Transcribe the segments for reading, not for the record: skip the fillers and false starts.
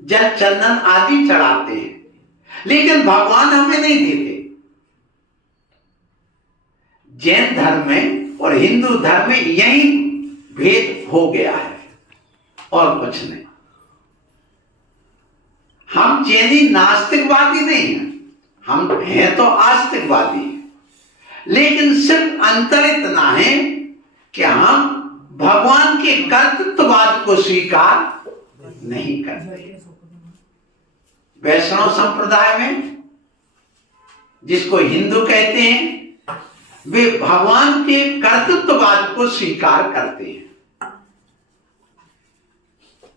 जल चंदन आदि चढ़ाते हैं, लेकिन भगवान हमें नहीं देते। जैन धर्म में और हिंदू धर्म में यही भेद हो गया है और कुछ नहीं। हम जैनी नास्तिकवादी नहीं हैं, हम हैं तो आस्तिकवादी हैं, लेकिन सिर्फ अंतर इतना है कि हम भगवान के कर्तृत्ववाद को स्वीकार नहीं करते। वैष्णव संप्रदाय में, जिसको हिंदू कहते हैं, वे भगवान के कर्तृत्ववाद को स्वीकार करते हैं।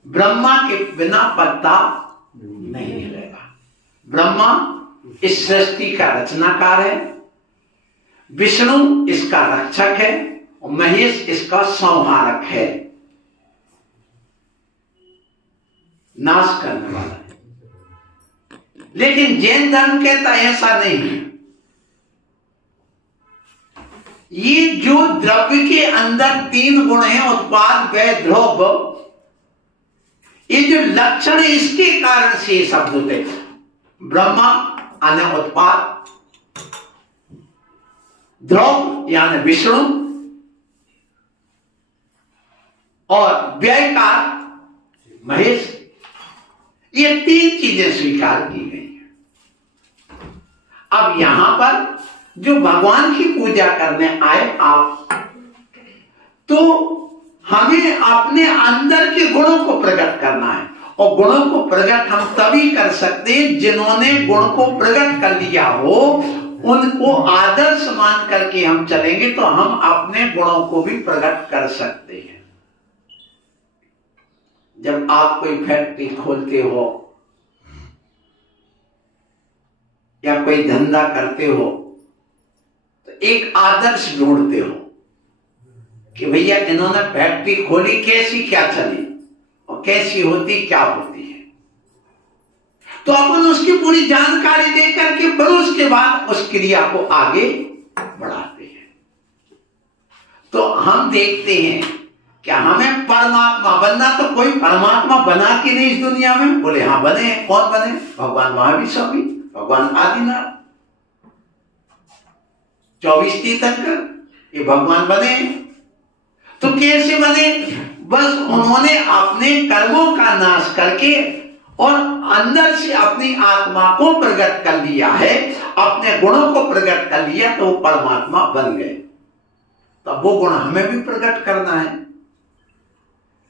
ब्रह्मा के बिना पत्ता नहीं हिलेगा। ब्रह्मा इस सृष्टि का रचनाकार है, विष्णु इसका रक्षक है और महेश इसका संहारक है, नाश करने वाला है। लेकिन जैन धर्म कहता ऐसा नहीं है। ये जो द्रव्य के अंदर तीन गुण हैं, उत्पाद, व्यय, द्रव्य, ये जो लक्षण है, इसके कारण से ये शब्द होते हैं। ब्रह्मा यानी उत्पाद, द्रव्य यानी विष्णु और व्ययकार महेश, ये तीन चीजें स्वीकार की गई हैं। अब यहां पर जो भगवान की पूजा करने आए आप, तो हमें अपने अंदर के गुणों को प्रकट करना है, और गुणों को प्रकट हम तभी कर सकते हैं जिन्होंने गुण को प्रकट कर लिया हो। उनको आदर्श मान करके हम चलेंगे तो हम अपने गुणों को भी प्रकट कर सकते हैं। जब आप कोई फैक्ट्री खोलते हो या कोई धंधा करते हो तो एक आदर्श ढूंढते हो कि भैया इन्होंने फैक्ट्री खोली, कैसी क्या चली और कैसी होती क्या होती है, तो अपन उसकी पूरी जानकारी दे करके फिर उसके बाद उस क्रिया को आगे बढ़ाते हैं। तो हम देखते हैं क्या हमें परमात्मा बनना, तो कोई परमात्मा बना के नहीं इस दुनिया में? बोले हाँ बने। कौन बने? भगवान महावीर स्वामी, भगवान आदिनाथ, 24 तीर्थंकर, ये भगवान बने। तो कैसे बने? बस उन्होंने अपने कर्मों का नाश करके और अंदर से अपनी आत्मा को प्रकट कर लिया है, अपने गुणों को प्रकट कर लिया, तो वो परमात्मा बन गए। तब वो गुण हमें भी प्रकट करना है।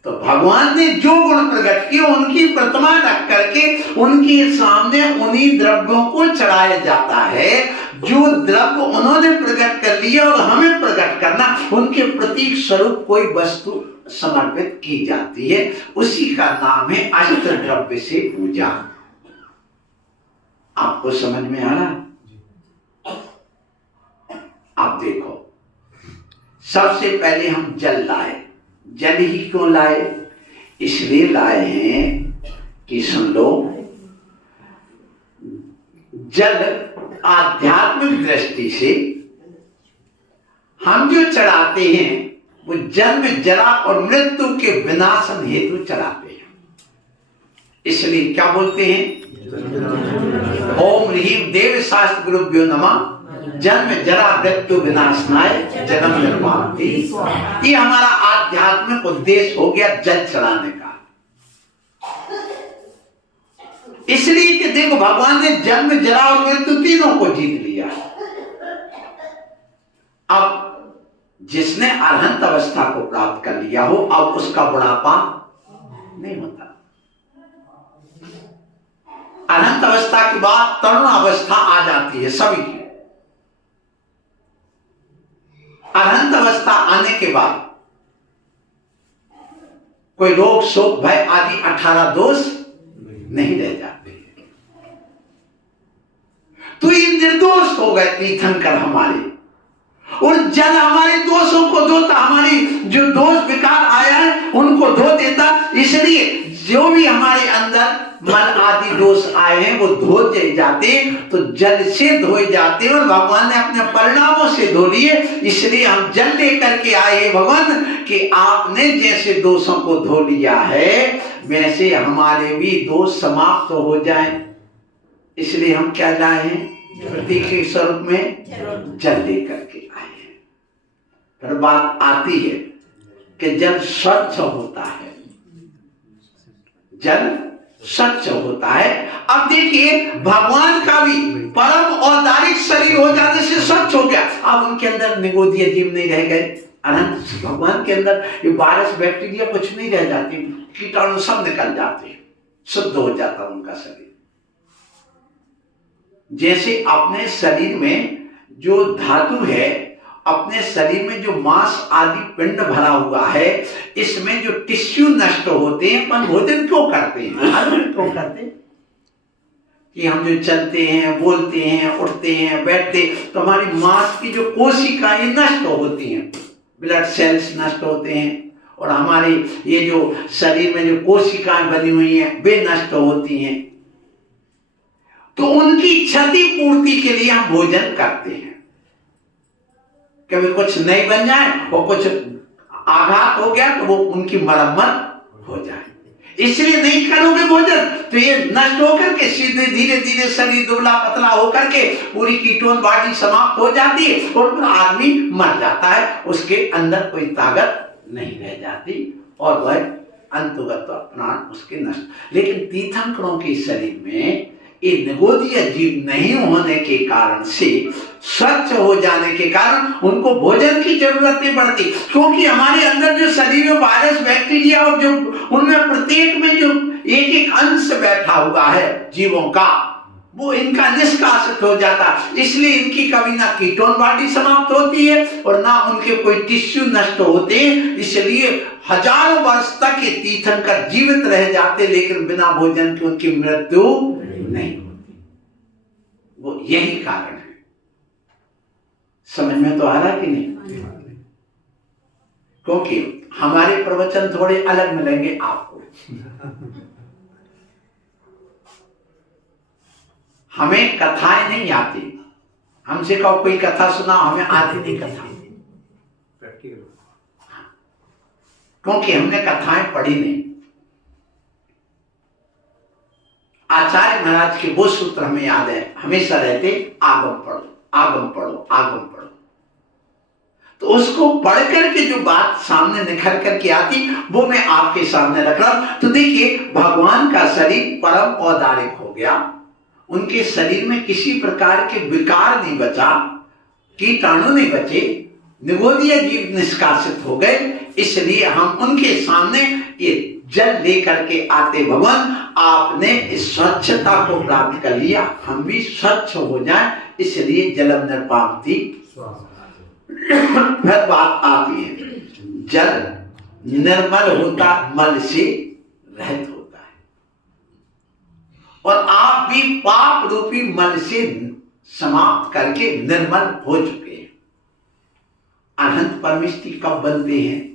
तो भगवान ने जो गुण प्रकट किए उनकी प्रतिमा रख करके उनके सामने उन्हीं द्रव्यों को चढ़ाया जाता है जो द्रव्य उन्होंने प्रकट कर लिया, और हमें प्रकट करना, उनके प्रतीक स्वरूप कोई वस्तु समर्पित की जाती है। उसी का नाम है अष्ट द्रव्य से पूजा। आपको समझ में आ रहा? आप देखो, सबसे पहले हम जल लाए। जल ही क्यों लाए? इसलिए लाए हैं कि सुन लो, जल आध्यात्मिक दृष्टि से हम जो चढ़ाते हैं वो जन्म, जरा और मृत्यु के विनाशन हेतु चढ़ाते हैं। इसलिए क्या बोलते हैं? ओम ह्रीम देव शास्त्र गुरुभ्यो नमः, जन्म जरा मृत्यु विनाशनाय जन्म निर्वापति। ये हमारा आध्यात्मिक उद्देश्य हो गया जल चढ़ाने का। इसलिए कि देखो भगवान ने जन्म, जरा और मृत्यु तीनों को जीत लिया। अब जिसने अरहंत अवस्था को प्राप्त कर लिया हो, अब उसका बुढ़ापा नहीं होता। अरहंत अवस्था के बाद तरुण अवस्था आ जाती है सभी की। अरहंत अवस्था आने के बाद कोई रोग, शोक, भय आदि 18 दोष नहीं रह जाते। तो ये निर्दोष हो गए तीर्थंकर हमारे, और जल हमारे दोषों को धोता, हमारी जो दोष विकार आया है उनको धो देता। इसलिए जो भी हमारे अंदर मन आदि दोष आए हैं वो धो जाते, तो जल से धोए जाते, और भगवान ने अपने परिणामों से धो लिए। इसलिए हम जल लेकर के आए भगवान कि आपने जैसे दोषों को धो लिया है वैसे हमारे भी दोष समाप्त हो जाए, इसलिए हम क्या लाए हैं? प्रतीक के स्वरूप में जल लेकर के आए हैं। फिर बात आती है कि जल स्वच्छ होता है, जल स्वच्छ होता है। अब देखिए, भगवान का भी परम औदारिक शरीर हो जाने से स्वच्छ हो गया। अब उनके अंदर निगोदीय जीव नहीं रह गए। अनंत भगवान के अंदर ये वायरस बैक्टीरिया कुछ नहीं रह जाती, कीटाणु सब निकल जाते हैं, शुद्ध हो जाता उनका शरीर। जैसे अपने शरीर में जो धातु है, अपने शरीर में जो मांस आदि पिंड भरा हुआ है, इसमें जो टिश्यू नष्ट होते हैं, अपन भोजन क्यों करते हैं? क्यों करते हैं? कि हम जो चलते हैं, बोलते हैं, उठते हैं, बैठते, तो हमारी मांस की जो कोशिकाएं नष्ट होती हैं, ब्लड सेल्स नष्ट होते हैं, और हमारे ये जो शरीर में जो कोशिकाएं बनी हुई हैं वे नष्ट होती हैं। तो उनकी क्षति पूर्ति के लिए हम भोजन करते हैं। कभी कुछ नहीं बन जाए और कुछ आघात हो गया तो वो उनकी मरम्मत हो जाए, इसलिए नहीं करोगे भोजन तो ये नष्ट होकर के सीधे धीरे धीरे शरीर दुबला पतला होकर के पूरी कीटोन बॉडी समाप्त हो जाती है और फिर आदमी मर जाता है, उसके अंदर कोई ताकत नहीं रह जाती और वह अंतुगत प्राण उसके नष्ट। लेकिन तीर्थंकरों के शरीर में ये निगोदीय जीव नहीं होने के कारण से, स्वच्छ हो जाने के कारण उनको भोजन की जरूरत नहीं पड़ती, क्योंकि हमारे अंदर जो शरीर में वायरस बैक्टीरिया और जो उनमें प्रत्येक में जो एक एक अंश बैठा हुआ है जीवों का, वो इनका निष्कासित हो जाता, इसलिए इनकी कभी ना कीटोन बॉडी समाप्त होती है और ना उनके कोई टिश्यू नष्ट होते हैं। इसलिए हजारों वर्ष तक ये तीर्थंकर जीवित रह जाते, लेकिन बिना भोजन के उनकी मृत्यु नहीं होती। वो यही कारण है। समझ में तो आ रहा कि नहीं? क्योंकि हमारे प्रवचन थोड़े अलग मिलेंगे आपको। हमें कथाएं नहीं आती, हमसे कहो कोई कथा सुना, हमें आती नहीं कथा, क्योंकि हमने कथाएं पढ़ी नहीं। आचार्य महाराज के वो सूत्र हमें याद है, हमेशा रहते, आगम पढ़ो, आगम पढ़ो, आगम पढ़ो। तो उसको पढ़ करके जो बात सामने निखर करके आती वो मैं आपके सामने रख रहा हूं। तो देखिए, भगवान का शरीर परम औदारिक हो गया, उनके शरीर में किसी प्रकार के विकार नहीं बचा, कीटाणु नहीं बचे, निगोदीय जीव निष्कासित हो गए, इसलिए हम उनके सामने ये जल लेकर के आते। भगवान, आपने इस स्वच्छता को प्राप्त कर लिया, हम भी स्वच्छ हो जाएं, इसलिए जलम निर्पाप्ति। फिर बात आती है, जल निर्मल होता, मल से रहित होता है, और आप भी पाप रूपी मल से समाप्त करके निर्मल हो चुके हैं। अनंत परमेष्टि कब बनते हैं?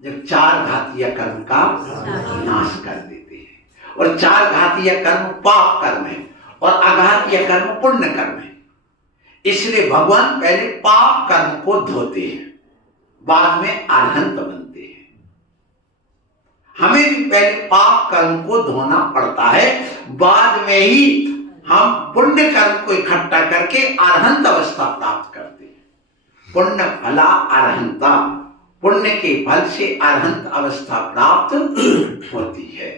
जब चार घातीय कर्म का नाश कर देते हैं, और चार घातीय कर्म पाप कर्म है और अघातीय कर्म पुण्य कर्म है। इसलिए भगवान पहले पाप कर्म को धोते हैं, बाद में अरहंत बनते हैं। हमें भी पहले पाप कर्म को धोना पड़ता है, बाद में ही हम पुण्य कर्म को इकट्ठा करके अरहंत अवस्था प्राप्त करते हैं। पुण्य फला अरहंता, पुण्य के फल से अरहंत अवस्था प्राप्त होती है।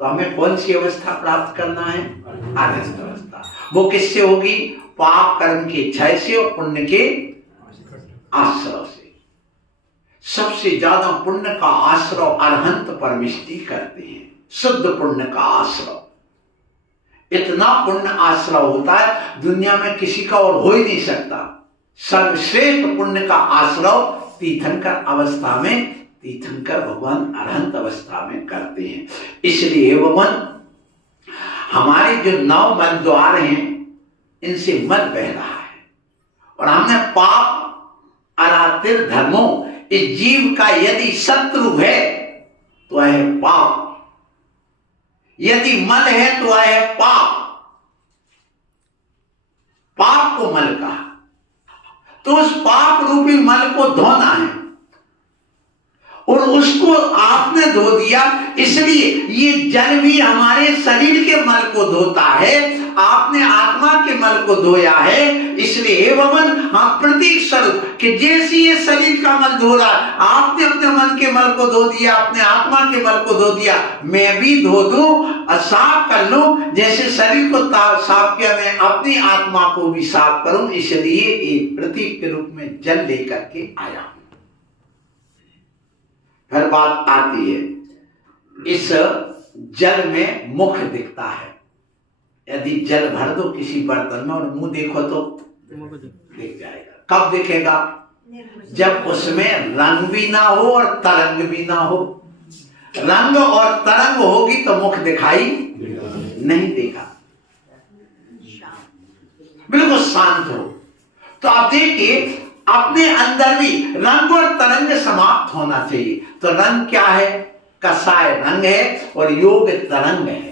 तो हमें कौन सी अवस्था प्राप्त करना है? अरहंत अवस्था। वो किससे होगी? पाप कर्म के क्षय से और पुण्य के आश्रय से। सबसे ज्यादा पुण्य का आश्रय अरहंत परमिष्टि करते हैं, शुद्ध पुण्य का आश्रय। इतना पुण्य आश्रय होता है दुनिया में किसी का और हो ही नहीं सकता। सर्वश्रेष्ठ पुण्य का आश्रय तीर्थंकर अवस्था में तीर्थंकर भगवान अरहंत अवस्था में करते हैं। इसलिए भगवान, हमारे जो 9 मल द्वार हैं इनसे मल बह रहा है, और हमने पाप अरातिर धर्मों, इस जीव का यदि शत्रु है तो है पाप, यदि मल है तो है पाप। पाप को मल कहा, तो उस पाप रूपी मल को धोना है, और उसको आपने धो दिया, इसलिए ये जल भी हमारे शरीर के मल को धोता है। आपने आत्मा के मल को धोया है, इसलिए हे भगवान हम प्रतीक स्वरूप कि जैसे ये शरीर का मल धो रहा है, आपने अपने मन के मल को धो दिया, अपने आत्मा के मल को धो दिया, मैं भी धो दूं और साफ कर लूं। जैसे शरीर को साफ किया, मैं अपनी आत्मा को भी साफ करूं, इसलिए एक प्रतीक के रूप में जल लेकर के आया। फिर बात आती है, इस जल में मुख दिखता है। यदि जल भर दो किसी बर्तन में और मुंह देखो तो दिख जाएगा। कब दिखेगा? जब उसमें रंग भी ना हो और तरंग भी ना हो। रंग और तरंग होगी तो मुख दिखाई नहीं देगा, बिल्कुल शांत हो। तो आप देखिए अपने अंदर भी रंग और तरंग समाप्त होना चाहिए। तो रंग क्या है? कसाय रंग है और योग तरंग है।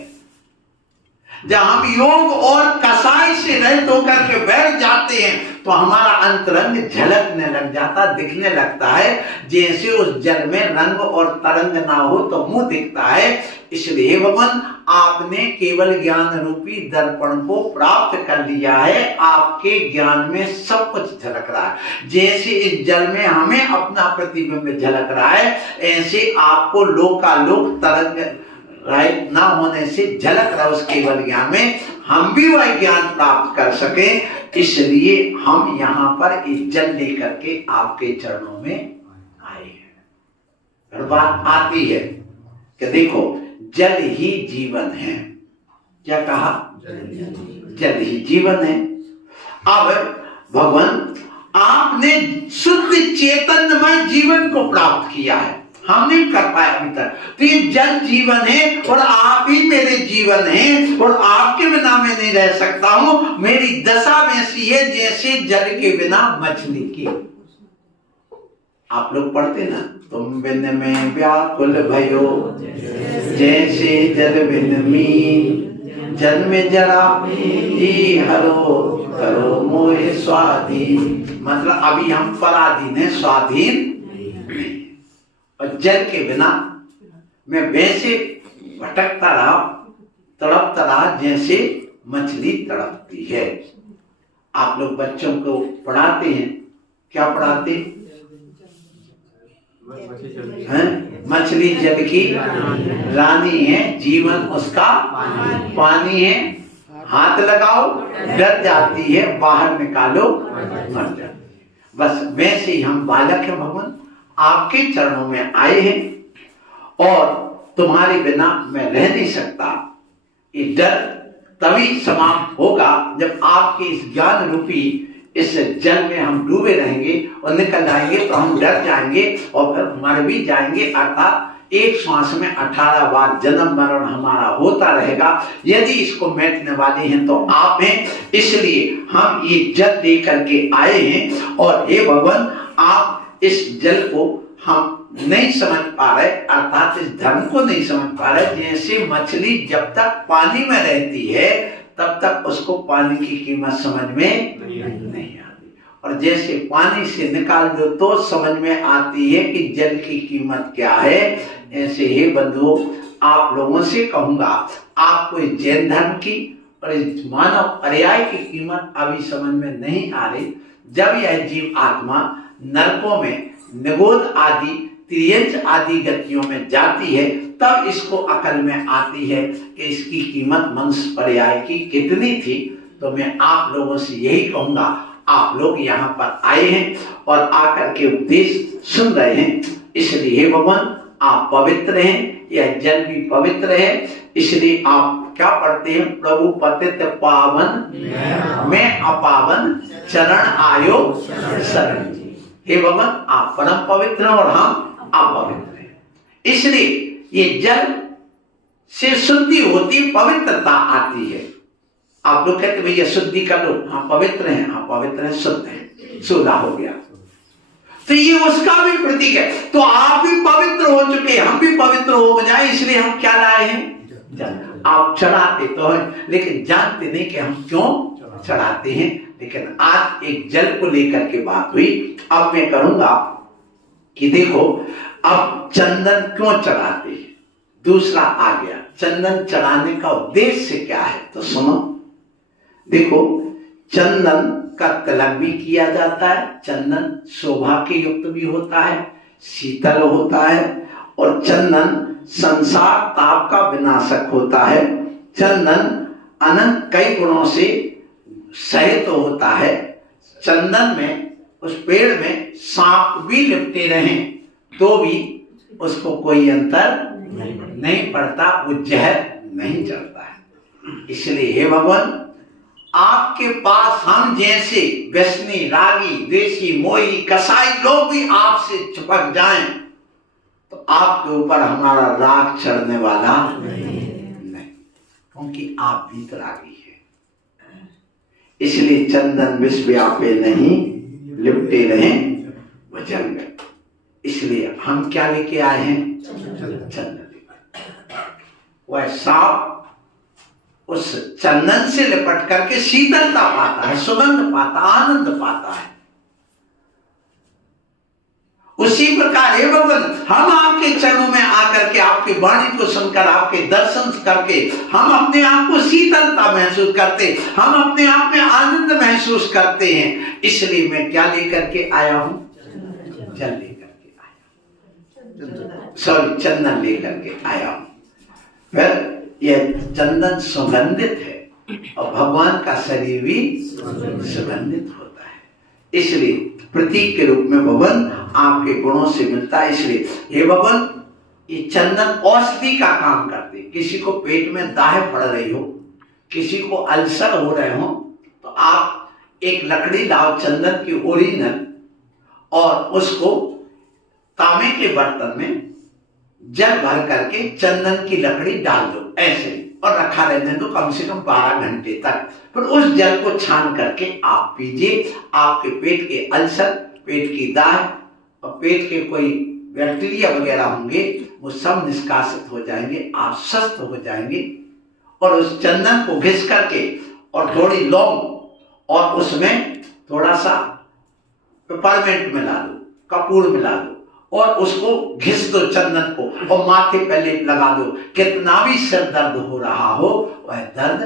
जब हम योग और कसाय से रहित होकर के बैठ जाते हैं तो हमारा अंतरंग झलकने लग जाता, दिखने लगता है। जैसे उस जल में रंग और तरंग ना हो तो मुंह दिखता है। इसलिए भगवान आपने केवल ज्ञान रूपी दर्पण को प्राप्त कर लिया है। आपके ज्ञान में सब कुछ झलक रहा है। जैसे इस जल में हमें अपना प्रतिबिंब झलक रहा है, ऐसे आपको लोकालोक तरंग राइट ना होने से झलक रहा उस केवल ज्ञान में। हम भी वह ज्ञान प्राप्त कर सके, इसलिए हम यहाँ पर इस जल लेकर के आपके चरणों में आए हैं। और बात आती है कि देखो जल ही जीवन है। क्या कहा? जल ही जीवन है। अब भगवान आपने शुद्ध चैतन्यमय जीवन को प्राप्त किया है, हम नहीं कर पाए अभी तक। तो ये जल जीवन है और आप ही मेरे जीवन हैं और आपके बिना मैं नहीं रह सकता हूं। मेरी दशा वैसी है जैसे जल के बिना मछली की। आप लोग पढ़ते ना, तुम बिन में व्याकुल भयो जैसे जल बिन मीन, जल में जरा ही हरो करो मोहे स्वाधीन। मतलब अभी हम पराधीन है, स्वाधीन नहीं। और जल के बिना मैं वैसे भटकता रहा, तड़पता रहा जैसे मछली तड़पती है। आप लोग बच्चों को पढ़ाते हैं, क्या पढ़ाते हैं? मछली जल की रानी है, जीवन उसका पानी है। हाथ लगाओ डर जाती है, बाहर निकालो मर जाती है। बस वैसे ही हम बालक हैं भगवान, आपके चरणों में आए हैं और तुम्हारे बिना मैं रह नहीं सकता। ये डर तभी समाप्त होगा जब आपके इस ज्ञान रूपी इस जल में हम डूबे रहेंगे और निकल जाएंगे तो हम डर जाएंगे और फिर मर भी जाएंगे। अर्थात एक श्वास में 18 बार जन्म मरण हमारा होता रहेगा। यदि इसको मिटने वाले हैं तो आप हैं, इसलिए हम ये जल लेकर के आए हैं। और हे भगवान आप इस जल को हम नहीं समझ पा रहे, अर्थात इस धर्म को नहीं समझ पा रहे। जैसे मछली जब तक पानी में रहती है तब तक उसको पानी की कीमत समझ में नहीं आती, और जैसे पानी से निकाल दो तो समझ में आती है कि जल की कीमत क्या है। ऐसे ही बंधुओं आप लोगों से कहूंगा, आपको इस जैन धर्म की और इस मानव पर्याय की कीमत अभी समझ में नहीं आ रही। जब यह जीव आत्मा नरकों में निगोद आदि त्रियंच आदि गतियों में जाती है तब इसको अकल में आती है कि इसकी कीमत मनुष्य पर्याय की कितनी थी। तो मैं आप लोगों से यही कहूंगा, आप लोग यहाँ पर आए हैं और आकर के उपदेश सुन रहे हैं, इसलिए हे भगवान आप पवित्र हैं, यह जल भी पवित्र है। इसलिए आप क्या पढ़ते हैं? प्रभु पतित पावन मैं अपावन चरण आयो शरण। हे भगवान आप परम पवित्र और हम अपवित्र हैं, इसलिए ये जल से शुद्धि होती, पवित्रता आती है। आप लोग कहते भैया शुद्धि कर लो, हाँ पवित्र हैं, हाँ पवित्र हैं, शुद्ध हैं, शुद्ध हो गया। तो ये उसका भी प्रतीक है। तो आप भी पवित्र हो चुके, हम भी पवित्र हो जाए, इसलिए हम क्या लाए हैं? जल। आप चढ़ाते तो हैं लेकिन जानते नहीं कि हम क्यों चढ़ाते हैं। लेकिन आज एक जल को लेकर के बात हुई। अब मैं करूंगा कि देखो अब चंदन क्यों चढ़ाते हैं। दूसरा आ गया, चंदन चढ़ाने का उद्देश्य क्या है, तो सुनो। देखो चंदन का तिलक भी किया जाता है, चंदन शोभा के युक्त भी होता है, शीतल होता है, और चंदन संसार ताप का विनाशक होता है। चंदन अनंत कई गुणों से सहित होता है। चंदन में, उस पेड़ में सांप भी लिपटे रहे तो भी उसको कोई अंतर नहीं पड़ता, वो जहर नहीं चढ़ता है। इसलिए हे भगवान, आपके पास हम जैसे व्यसनी, रागी, द्वेषी, मोही, कसाई लोग भी आपसे चिपक जाएं तो आपके ऊपर हमारा राग चढ़ने वाला नहीं, क्योंकि आप वीतरागी हैं। इसलिए चंदन विश्व व्यापे नहीं, लिपटे रहे भजन में। इसलिए हम क्या लेके आए हैं, चंदन। वह सांप उस चंदन से लिपट करके शीतलता पाता है, सुगंध पाता, आनंद पाता है। उसी प्रकार हे भगवान, हम आपके चरणों में आकर के आपकी वाणी को सुनकर, आपके दर्शन करके हम अपने आप को शीतलता महसूस करते, हम अपने आप में आनंद महसूस करते हैं। इसलिए मैं क्या लेकर के आया हूं, जल लेकर के आया, सॉरी चंदन लेकर के आया हूं। फिर यह चंदन सुगंधित है और भगवान का शरीर भी सुगंधित होता है। इसलिए प्रतीक के रूप में भगवान आपके गुणों से मिलता है। इसलिए हे भगवान, ये चंदन औषधि का काम करते। किसी को पेट में दाह पड़ रही हो, किसी को अल्सर हो रहे हो, तो आप एक लकड़ी लाओ चंदन की ओरिजिनल, और उसको तांबे के बर्तन में जल भर करके चंदन की लकड़ी डाल दो ऐसे, और रखा रहने दो कम से कम 12 घंटे तक। फिर उस जल को छान करके आप पीजिए। आपके पेट के अल्सर, पेट की दाह और पेट के कोई बैक्टीरिया वगैरह होंगे, वो सब निष्कासित हो जाएंगे, आप स्वस्थ हो जाएंगे। और उस चंदन को घिस करके और थोड़ी लौंग और उसमें थोड़ा सा पेपरमेंट मिला दो, कपूर मिला दो, और उसको घिस दो चंदन को, और माथे पे लेप लगा दो। कितना भी सिर दर्द हो रहा हो वह दर्द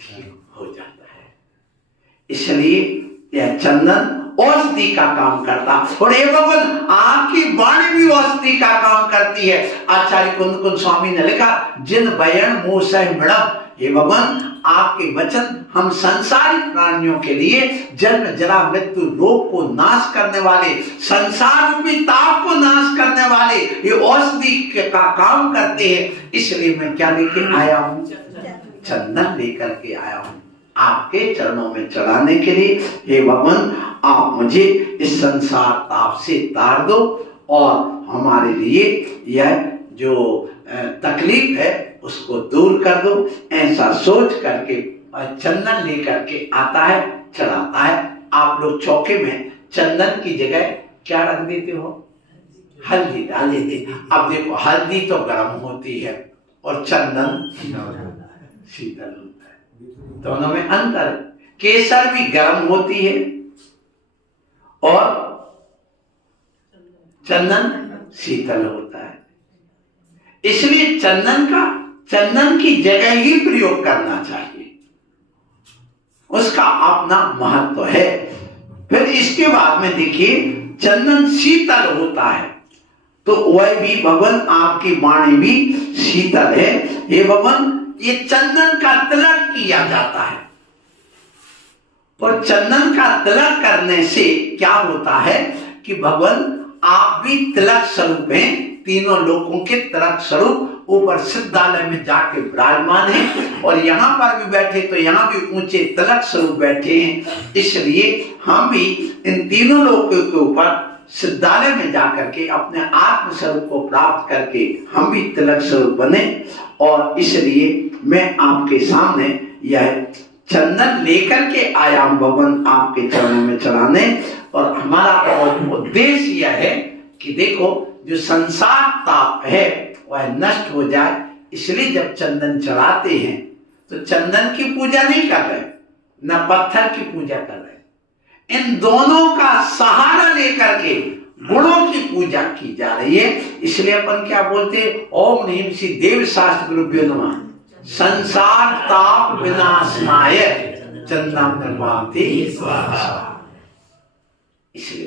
ठीक हो जाता है। इसलिए यह चंदन औषधि का काम करता। और हे भगवान, आपकी वाणी भी औषधि का काम करती है। आचार्य कुंद कुंद स्वामी ने लिखा, जिन बयन मुंह सह मिड़म। हे भगवान, आपके वचन हम संसारी प्राणियों के लिए जन्म जरा मृत्यु रोग को नाश करने वाले, संसार रूपी ताप को नाश करने वाले ये औषधि का काम करते हैं। इसलिए मैं क्या लेके आया हूं, चंदन लेकर के आया हूं आपके चरणों में चढ़ाने के लिए। हे भगवान, आप मुझे इस संसार ताप से तार दो और हमारे लिए यह जो तकलीफ है उसको दूर कर दो। ऐसा सोच करके चंदन लेकर के आता है, चढ़ाता है। आप लोग चौके में चंदन की जगह क्या रख देते हो, हल्दी डाल देते। अब देखो, हल्दी तो गर्म होती है और चंदन शीतल होता है, दोनों में अंतर। केसर भी गर्म होती है और चंदन शीतल होता है। इसलिए चंदन की जगह ही प्रयोग करना चाहिए, उसका अपना महत्व है। फिर इसके बाद में देखिए, चंदन शीतल होता है, तो वह भी भगवान आपकी वाणी भी शीतल है। ये भगवान, ये चंदन का तिलक किया जाता है, और चंदन का तिलक करने से क्या होता है कि भगवान आप भी तिलक स्वरूप हैं, तीनों लोगों के तिलक स्वरूप ऊपर सिद्धालय में जाके विराजमान है, और यहाँ पर भी बैठे तो यहाँ भी ऊंचे तिलक स्वरूप बैठे हैं। इसलिए हम भी इन तीनों लोगों के ऊपर सिद्धालय में जाकर के अपने आत्म स्वरूप को प्राप्त करके हम भी तिलक स्वरूप बने। और इसलिए मैं आपके सामने यह चंदन लेकर के आया हूं भगवान आपके चरणों में चढ़ाने। और हमारा उद्देश्य यह है कि देखो, जो संसार ताप है वह नष्ट हो जाए। इसलिए जब चंदन चढ़ाते हैं तो चंदन की पूजा नहीं कर रहे, न पत्थर की पूजा कर रहे, इन दोनों का सहारा लेकर के गुणों की पूजा की जा रही है। इसलिए अपन क्या बोलते हैं, ओम ह्रीं श्री देव शास्त्र गुरुभ्यो नमः, संसार ताप विनाशनाय चंदन निर्वाति स्वाहा। इसलिए